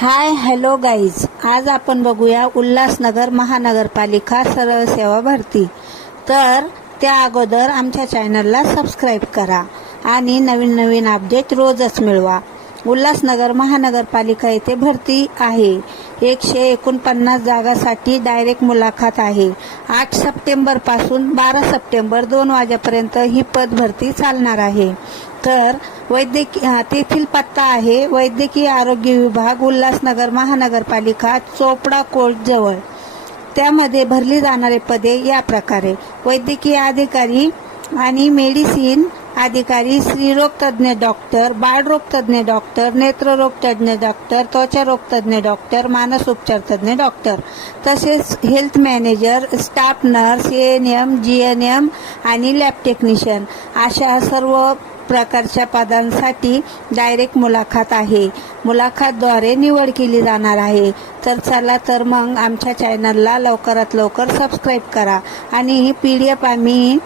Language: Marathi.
Hi hello guys. आज आपण बघूया उल्हासनगर महानगरपालिका सरळ सेवा भरती. तर त्या अगोदर आमच्या चॅनलला सबस्क्राईब करा आणि नवीन नवीन अपडेट रोजच मिळवा. उल्हासनगर महानगरपालिका येथे भरती आहे. एकशे एकोणपन्नास जागासाठी डायरेक्ट मुलाखत आहे. आठ सप्टेंबरपासून बारा सप्टेंबर दोन वाजेपर्यंत ही पद भरती चालणार आहे. तर वैद्यकीय तेथील पत्ता आहे वैद्यकीय आरोग्य विभाग उल्हासनगर महानगरपालिका चोपडा कोर्ट जवळ. त्यामध्ये भरली जाणारे पदे या प्रकारे. वैद्यकीय अधिकारी आणि मेडिसिन अधिकारी स्त्रीरोग तज्ज्ञ डॉक्टर बाळरोग तज्ज्ञ डॉक्टर नेत्ररोग तज्ज्ञ डॉक्टर त्वचारोग तज्ज्ञ डॉक्टर मानस उपचार तज्ज्ञ डॉक्टर. तसेच health manager staff nurse A N M G N M आणि लॅब टेक्निशियन अशा सर्व प्रकारच्या पदांसाठी डायरेक्ट मुलाखत आहे. मुलाखतद्वारे निवड केली जाणार आहे. तर चला तर मग आमच्या चॅनलला लवकरात लवकर सबस्क्राईब करा आणि ही पी डी एफ आम्ही